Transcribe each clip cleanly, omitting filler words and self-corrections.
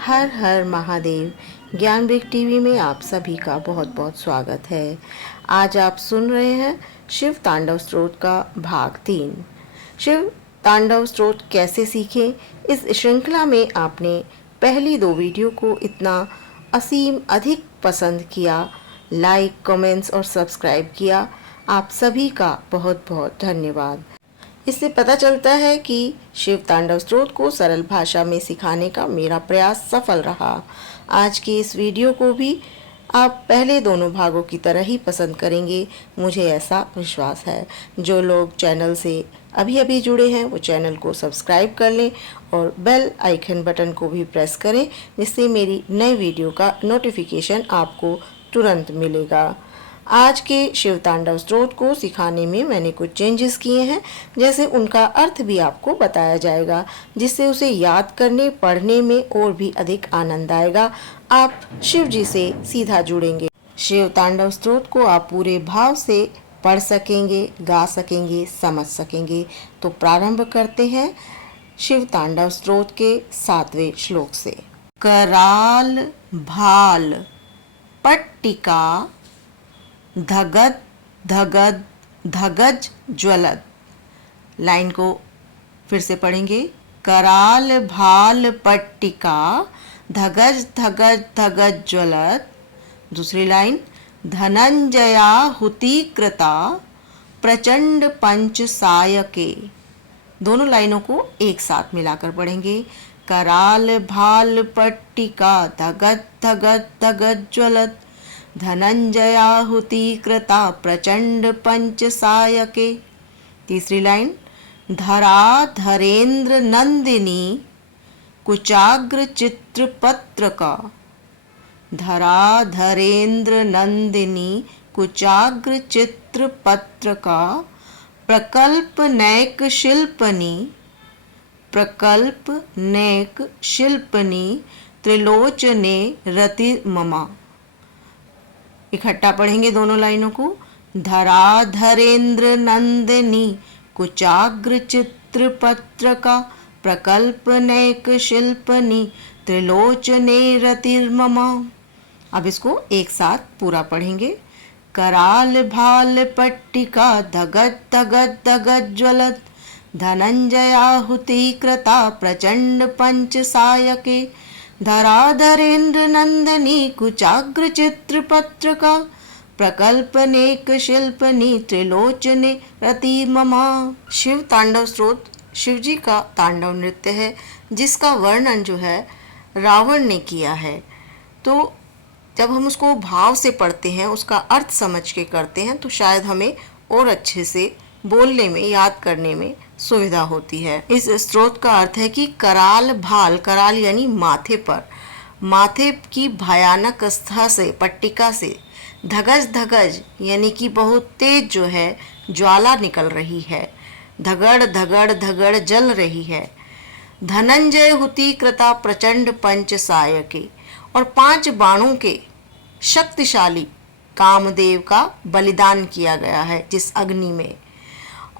हर हर Mahadev. ज्ञानवृक्ष TV में आप सभी का बहुत बहुत स्वागत है। आज आप सुन रहे हैं शिव तांडव स्तोत्र का भाग 3। शिव तांडव स्तोत्र कैसे सीखें, इस श्रृंखला में आपने पहली 2 वीडियो को इतना असीम अधिक पसंद किया, लाइक, कमेंट्स और सब्सक्राइब किया। आप सभी का बहुत बहुत धन्यवाद। इससे पता चलता है कि शिव तांडव स्तोत्र को सरल भाषा में सिखाने का मेरा प्रयास सफल रहा। आज की इस वीडियो को भी आप पहले दोनों भागों की तरह ही पसंद करेंगे, मुझे ऐसा विश्वास है। जो लोग चैनल से अभी अभी जुड़े हैं वो चैनल को सब्सक्राइब कर लें और बेल आइकन बटन को भी प्रेस करें, जिससे मेरी नई वीडियो का नोटिफिकेशन आपको तुरंत मिलेगा। आज के शिव तांडव स्तोत्र को सिखाने में मैंने कुछ चेंजेस किए हैं, जैसे उनका अर्थ भी आपको बताया जाएगा, जिससे उसे याद करने पढ़ने में और भी अधिक आनंद आएगा। आप शिव जी से सीधा जुड़ेंगे। शिव तांडव स्तोत्र को आप पूरे भाव से पढ़ सकेंगे, गा सकेंगे, समझ सकेंगे। तो प्रारंभ करते हैं शिव तांडव स्तोत्र के 7वें श्लोक से। कराल भाल पट्टिका धगद धगद धगज ज्वलत। लाइन को फिर से पढ़ेंगे। कराल भाल पट्टिका धगज धगज धगज ज्वलत। दूसरी लाइन, धनंजया हुतिकृता प्रचंड पंच सायके। दोनों लाइनों को एक साथ मिलाकर पढ़ेंगे। कराल भाल पट्टिका धगद धगद धगज ज्वलत, धनंजयाहुति कृता प्रचंड पंच सायके। तीसरी लाइन, धरा धरेन्द्र नंदिनी कुचाग्र चित्र पत्रका। धरा धरेन्द्र नंदिनी कुचाग्र चित्र पत्रका प्रकल्प नैक शिल्पनी। प्रकल्प नैक शिल्पनी त्रिलोचने रति ममा। इकट्ठा पढ़ेंगे दोनों लाइनों को। धरा धरेन्द्र नंदिनी कुचाग्र चित्र पत्रका प्रकल्प नैक शिल्पनी त्रिलोचने रतिर्ममा। अब इसको एक साथ पूरा पढ़ेंगे। कराल भाल पट्टिका धगद धगद धगज ज्वलत, धनंजयाहुति कृता प्रचंड पंच सायके। धरा धरेन्द्र नंदनी कुचाग्र चित्र पत्रका प्रकल्पनेक शिल्पनी त्रिलोचने रति ममा। शिव तांडव स्तोत्र शिव जी का तांडव नृत्य है, जिसका वर्णन जो है रावण ने किया है। तो जब हम उसको भाव से पढ़ते हैं, उसका अर्थ समझ के करते हैं, तो शायद हमें और अच्छे से बोलने में, याद करने में सुविधा होती है। इस स्तोत्र का अर्थ है कि कराल भाल, कराल यानी माथे पर, माथे की भयानक स्था से, पट्टिका से, धगज धगज यानी कि बहुत तेज जो है ज्वाला निकल रही है, धगड़ धगड़ धगड़ जल रही है। धनंजय हुति कृता प्रचंड पंच सायके, और 5 बाणों के शक्तिशाली कामदेव का बलिदान किया गया है जिस अग्नि में।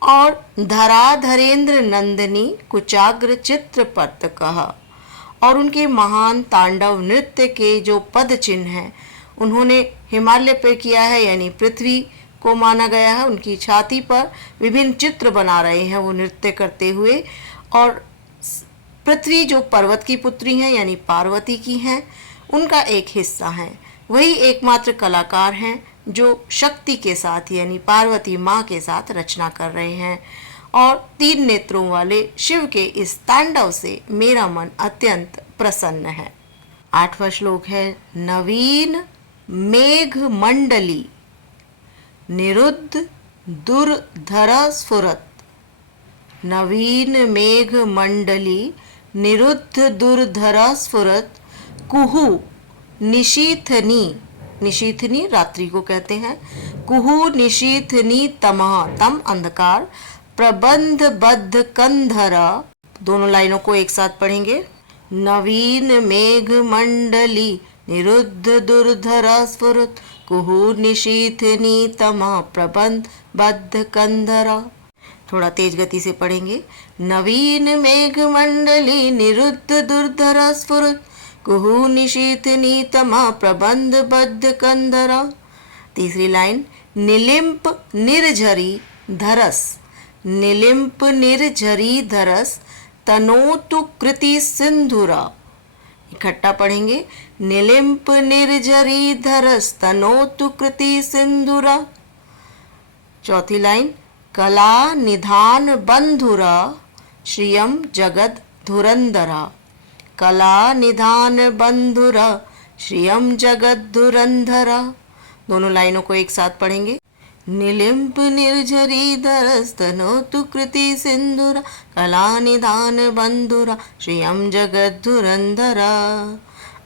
और धरा धरेन्द्र नंदिनी कुचाग्र चित्र पत्रकः, और उनके महान तांडव नृत्य के जो पद चिन्ह हैं उन्होंने हिमालय पर किया है, यानी पृथ्वी को माना गया है। उनकी छाती पर विभिन्न चित्र बना रहे हैं वो नृत्य करते हुए। और पृथ्वी जो पर्वत की पुत्री हैं यानी पार्वती की हैं, उनका एक हिस्सा है। वही एकमात्र कलाकार हैं जो शक्ति के साथ यानी पार्वती माँ के साथ रचना कर रहे हैं। और 3 नेत्रों वाले शिव के इस तांडव से मेरा मन अत्यंत प्रसन्न है। 8वां श्लोक है। नवीन मेघ मंडली निरुद्ध दुर्धर स्फुरत। नवीन मेघ मंडली निरुद्ध दुर्धर स्फुरत कुहू निशीथनी। निशीथनी रात्रि को कहते हैं। कुहू निशीथनी तमः, तम अंधकार, प्रबंध बद्ध कंधरा। दोनों लाइनों को एक साथ पढ़ेंगे। नवीन मेघ मंडली निरुद्ध दुर्धर स्फुरत कुहू निशीथनी तमः प्रबंध बद्ध कंधरा। थोड़ा तेज गति से पढ़ेंगे। नवीन मेघ मंडली निरुद्ध दुर्धर स्फुरत कुहू निशीथ नीतमा प्रबंध बद्ध कंदरा। तीसरी लाइन, निलिम्प निर्झरी धरस, निलिम्प निर्झरी धरस तनोतु कृति सिंधुरा। इकट्ठा पढ़ेंगे, निलिम्प निर्झरी धरस तनोतु कृति सिंधुरा। चौथी लाइन, कला निधान बंधुरा श्रियम जगद धुरंधरा, कला निधान बंधुरा श्रियम जगद धुरंधरा। दोनों लाइनों को एक साथ पढ़ेंगे, निलिम्प निर्झरी धरस तनोतु कृति सिंधुरा, कला निधान बंधुरा श्रियम जगद धुरंधरा।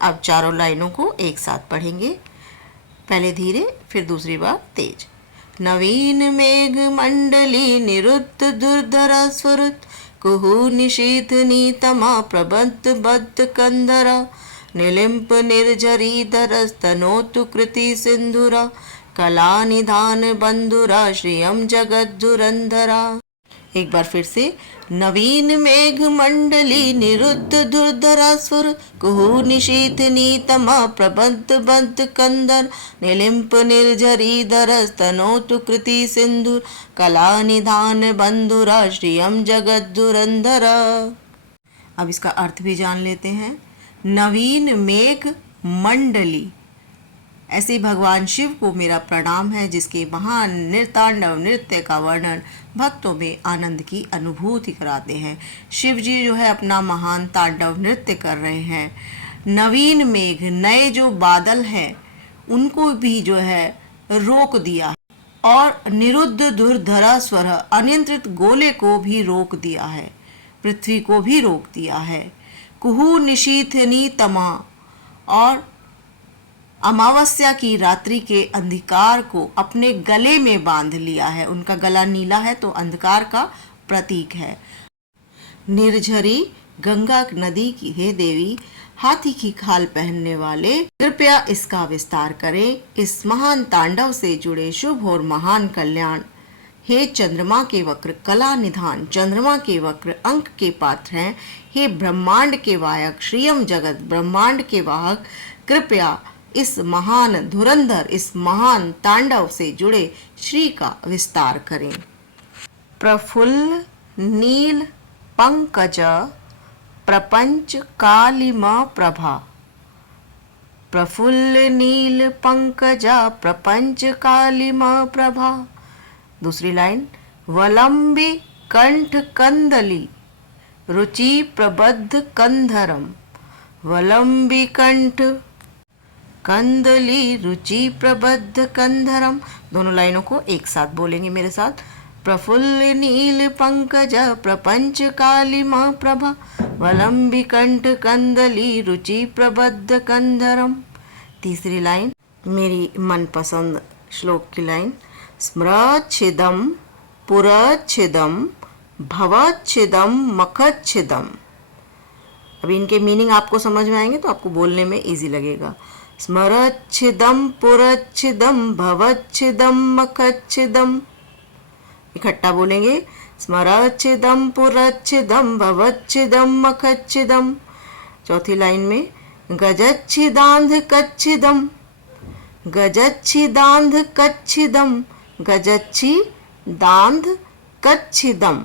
अब चारों लाइनों को एक साथ पढ़ेंगे, पहले धीरे फिर दूसरी बार तेज। नवीन मेघ मंडली निरुद्ध दुर्धरा स्वरुत, कुहू निशीथ नीतमा प्रबद्ध बद्ध कंदरा, निलिम्प निर्झरी धरस तनोतु कृति सिंधुरा, कला निधान बंधुरा श्रियम जगद धुरंधरा। एक बार फिर से, नवीन मेघ मंडली निरुद्ध दुर्धरा स्वर, कुहू निशीथ नीतमा प्रबद्ध बद्ध कंदर, निलिम्प निर्झरी धरस तनोतु कृति सिंधुर, कला निधान बंधुरा श्रियम जगद धुरंधरा। अब इसका अर्थ भी जान लेते हैं। नवीन मेघ मंडली, ऐसे भगवान शिव को मेरा प्रणाम है जिसके महान नृतांडव नृत्य का वर्णन भक्तों में आनंद की अनुभूति कराते हैं। शिव जी जो है अपना महान तांडव नृत्य कर रहे हैं। नवीन मेघ, नए जो बादल हैं उनको भी जो है रोक दिया है, और निरुद्ध दुर्धरा स्वर, अनियंत्रित गोले को भी रोक दिया है, पृथ्वी को भी रोक दिया है। कुहू निशीथनी तमा, और अमावस्या की रात्रि के अंधकार को अपने गले में बांध लिया है। उनका गला नीला है तो अंधकार का प्रतीक है। निर्झरी, गंगा नदी की हे देवी, हाथी की खाल पहनने वाले, कृपया इसका विस्तार करें। इस महान तांडव से जुड़े शुभ और महान कल्याण। हे चंद्रमा के वक्र कला निधान, चंद्रमा के वक्र अंक के पात्र हैं। हे ब्रह्मांड के वाहक श्रियम जगत, ब्रह्मांड के वाहक, कृपया इस महान धुरंधर, इस महान तांडव से जुड़े श्री का विस्तार करें। प्रफुल्ल नील पंकज प्रपंच कालिमा प्रभा, प्रफुल्ल नील पंकजा प्रपंच कालिमा प्रभा। दूसरी लाइन, वलंबी कंठ कंदली रुचि प्रबद्ध कंधरम, वलंबी कंठ कंदली रुचि प्रबद्ध कंधरम। दोनों लाइनों को एक साथ बोलेंगे मेरे साथ। प्रफुल्ल नील पंकज प्रपंच कालिमा प्रभा, वलंबी कंठ कंदली रुचि प्रबद्ध कंधरम। तीसरी लाइन, मेरी मनपसंद श्लोक की लाइन, स्मृच्छिदम पुरच्छिदम भवच्छिदम मखच्छिदम। अभी इनके मीनिंग आपको समझ में आएंगे तो आपको बोलने में इजी लगेगा। स्मरच्छिदम पुरच्छिदम भवच्छिदम मखच्छिदम। इकट्ठा बोलेंगे, स्मरच्छिदम पुरच्छिदम भवच्छिदम मखच्छिदम। चौथी लाइन में, गजच्छिदांध कच्छिदम, गजच्छिदांध कच्छिदम, गजच्छी दांध कच्छिदम,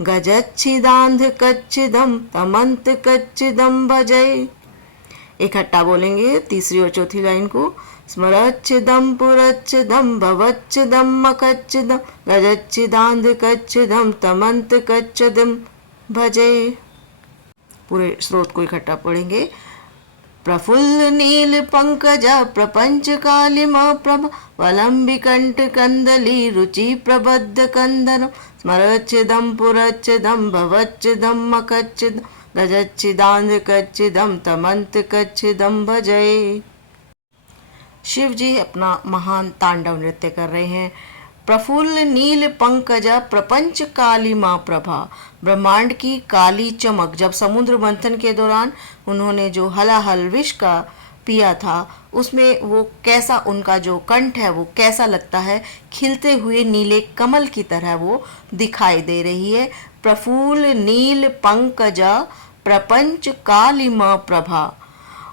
गजच्छिदांध कच्छिदम तमंत कच्छिदम भजय। इकट्ठा बोलेंगे तीसरी और चौथी लाइन को, स्मरच्छिदम पुरच्छिदम भवच्छिदम मखच्छिदम, गजच्छिदांध कच्छिदम तमंत कच्छिदम भजय। पूरे स्रोत को इकट्ठा पढ़ेंगे। प्रफुल्ल नील पंकज प्रपंच कालिमा प्रभ, वलंबी कंठ कंदली रुचि प्रबद्ध कंदरम, स्मरच्छिदम पुरच्छिदम भवच्छिदम मखच्छिदम, गजच्छिदांध कच्छिदम तमंत कच्छिदम भजय। शिव जी अपना महान तांडव नृत्य कर रहे हैं। प्रफुल्ल नील पंकजा प्रपंच कालिमा प्रभा, ब्रह्मांड की काली चमक। जब समुद्र मंथन के दौरान उन्होंने जो हलाहल विष का पिया था उसमें वो कैसा, उनका जो कंठ है वो कैसा लगता है, खिलते हुए नीले कमल की तरह वो दिखाई दे रही है। प्रफुल्ल नील पंकजा प्रपंच कालिमा प्रभा,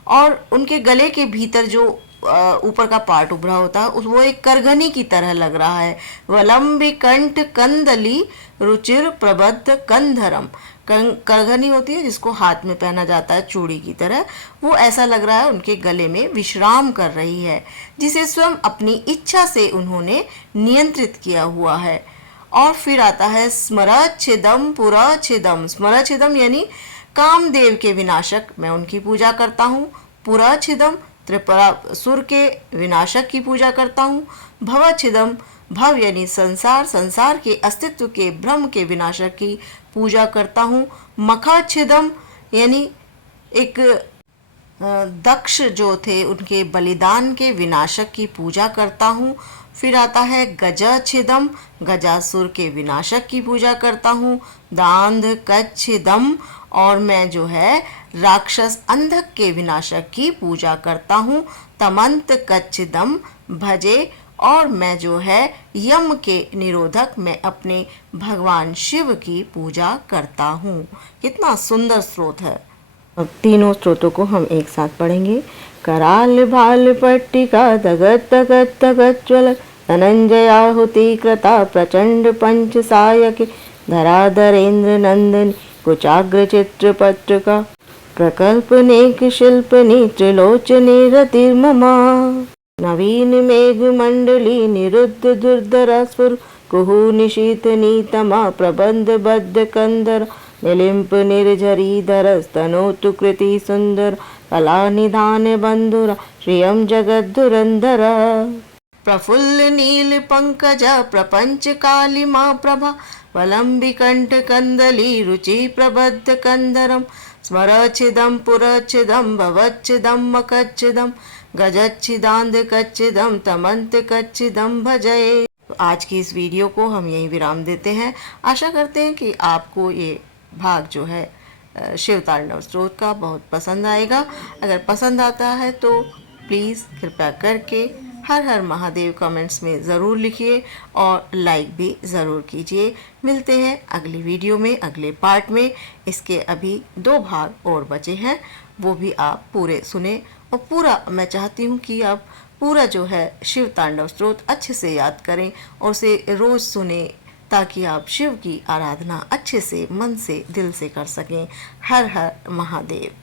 और उनके गले के भीतर जो ऊपर का पार्ट उभरा होता है वो एक करघनी की तरह लग रहा है। वलंबी कंठ कंदली रुचिर प्रबद्ध कंधरम, करघनी होती है जिसको हाथ में पहना जाता है चूड़ी की तरह, वो ऐसा लग रहा है उनके गले में विश्राम कर रही है, जिसे स्वयं अपनी इच्छा से उन्होंने नियंत्रित किया हुआ है। और फिर आता है स्मरच्छिदम पुरच्छिदम। स्मरच्छिदम यानी कामदेव के विनाशक, मैं उनकी पूजा करता हूँ। पुरच्छिदम त्रिपुरासुर के विनाशक की पूजा करता हूँ। भवच्छिदम, भव यानी संसार, संसार के अस्तित्व के भ्रम के विनाशक की पूजा करता हूँ। मखच्छिदम यानी एक दक्ष जो थे उनके बलिदान के विनाशक की पूजा करता हूँ। फिर आता है गजच्छिदम, गजासुर के विनाशक की पूजा करता हूँ। दांध कच्छिदम, और मैं जो है राक्षस अंधक के विनाशक की पूजा करता हूँ। तमंत कच्छिदम भजे, और मैं जो है यम के निरोधक, मैं अपने भगवान शिव की पूजा करता हूँ। कितना सुंदर स्रोत है। अब तीनों स्रोतों को हम एक साथ पढ़ेंगे। कराल भाल पट्टिका तगत तगत तगत ज्वल, धनंजयाहुति कृता प्रचंड पंच सायके, धराधरेन्द्र नंदनी कुचाग्र चित्र पत्रिका, प्रकल्पनेक शिल्पनी त्रिलोचनी रतिर्ममा। नवीन मेघ मंडली निरुद्ध दुर्धरासुर, कुहू निशीत नीतमा प्रबंध बद्ध कंदर, निलिम्प निर्झरीधर स्तनोतु कृति सुंदर, कला निधान बंधुरा श्रियम जगद्धुरंधर। प्रफुल्ल नील पंकज प्रपंच कालिमा प्रभा, वलंबी कंठ कंदली रुचि प्रबद्ध कंदरम, स्मरच्छिदम पुरच्छिदम भवच्छिदम मखच्छिदम, गजच्छिदांध कच्छिदम तमंत कच्छिदम भजये। आज की इस वीडियो को हम यहीं विराम देते हैं। आशा करते हैं कि आपको ये भाग जो है शिव तांडव स्तोत्र का बहुत पसंद आएगा। अगर पसंद आता है तो प्लीज़ कृपया करके हर हर महादेव कमेंट्स में ज़रूर लिखिए और लाइक भी ज़रूर कीजिए। मिलते हैं अगली वीडियो में, अगले पार्ट में। इसके अभी 2 भाग और बचे हैं, वो भी आप पूरे सुने। और पूरा मैं चाहती हूँ कि आप पूरा जो है शिव तांडव स्तोत्र अच्छे से याद करें और उसे रोज़ सुने, ताकि आप शिव की आराधना अच्छे से मन से दिल से कर सकें। हर हर महादेव।